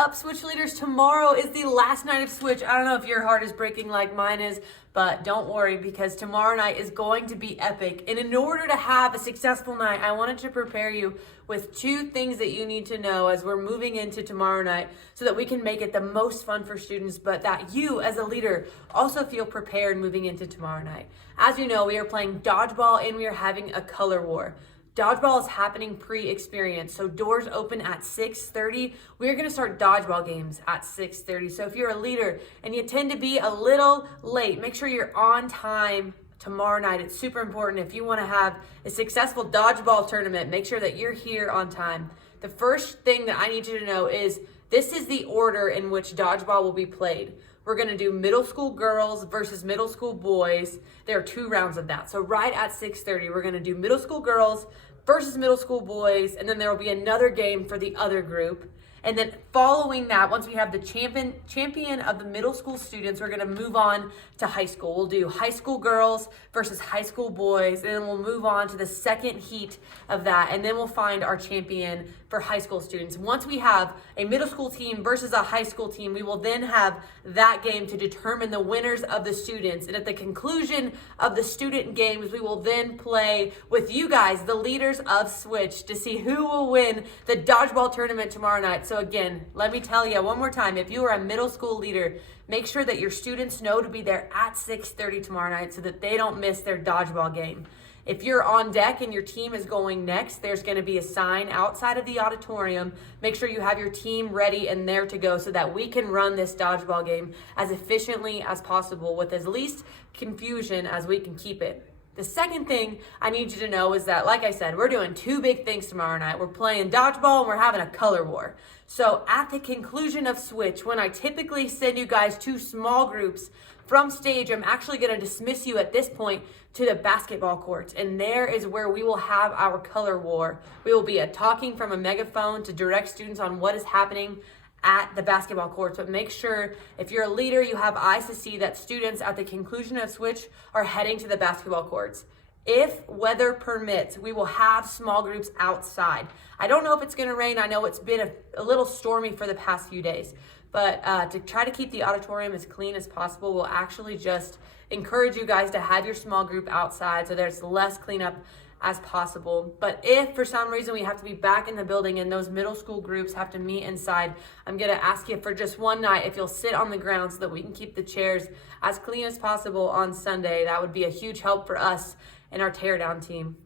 up, Switch leaders? Tomorrow is the last night of Switch. I don't know if your heart is breaking like mine is, but don't worry because tomorrow night is going to be epic. And in order to have a successful night, I wanted to prepare you with 2 things that you need to know as we're moving into tomorrow night so that we can make it the most fun for students, but that you as a leader also feel prepared moving into tomorrow night. As you know, we are playing dodgeball and we are having a color war. Dodgeball is happening pre-experience, so doors open at 6:30. We're going to start dodgeball games at 6:30. So if you're a leader and you tend to be a little late, make sure you're on time tomorrow night. It's super important. If you want to have a successful dodgeball tournament, make sure that you're here on time. The first thing that I need you to know is this is the order in which dodgeball will be played. We're going to do middle school girls versus middle school boys. There are 2 rounds of that. So right at 6:30, we're going to do middle school girls versus middle school boys, and then there will be another game for the other group. And then following that, once we have the champion of the middle school students, we're going to move on to high school. We'll do high school girls versus high school boys, and then we'll move on to the second heat of that, and then we'll find our champion for high school students. Once we have a middle school team versus a high school team, we will then have that game to determine the winners of the students. And at the conclusion of the student games, we will then play with you guys, the leaders of Switch, to see who will win the dodgeball tournament tomorrow night. So again, let me tell you one more time, if you are a middle school leader, make sure that your students know to be there at 6:30 tomorrow night so that they don't miss their dodgeball game. If you're on deck and your team is going next, there's going to be a sign outside of the auditorium. Make sure you have your team ready and there to go so that we can run this dodgeball game as efficiently as possible with as least confusion as we can keep it. The second thing I need you to know is that, like I said, we're doing 2 big things tomorrow night. We're playing dodgeball and we're having a color war. So at the conclusion of Switch, when I typically send you guys to small groups from stage, I'm actually going to dismiss you at this point to the basketball courts. And there is where we will have our color war. We will be talking from a megaphone to direct students on what is happening at the basketball courts. But make sure if you're a leader, you have eyes to see that students at the conclusion of Switch are heading to the basketball courts. If weather permits, we will have small groups outside. I don't know if it's going to rain. I know it's been a little stormy for the past few days. But to try to keep the auditorium as clean as possible, we'll actually just encourage you guys to have your small group outside so there's less cleanup as possible. But if for some reason we have to be back in the building and those middle school groups have to meet inside, I'm going to ask you for just one night if you'll sit on the ground so that we can keep the chairs as clean as possible on Sunday. That would be a huge help for us and our teardown team.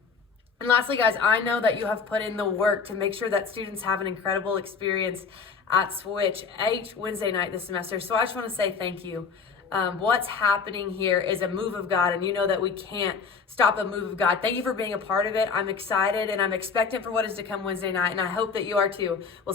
And lastly, guys, I know that you have put in the work to make sure that students have an incredible experience at Switch each Wednesday night this semester. So I just want to say thank you. What's happening here is a move of God, and you know that we can't stop a move of God. Thank you for being a part of it. I'm excited and I'm expectant for what is to come Wednesday night, and I hope that you are too. We'll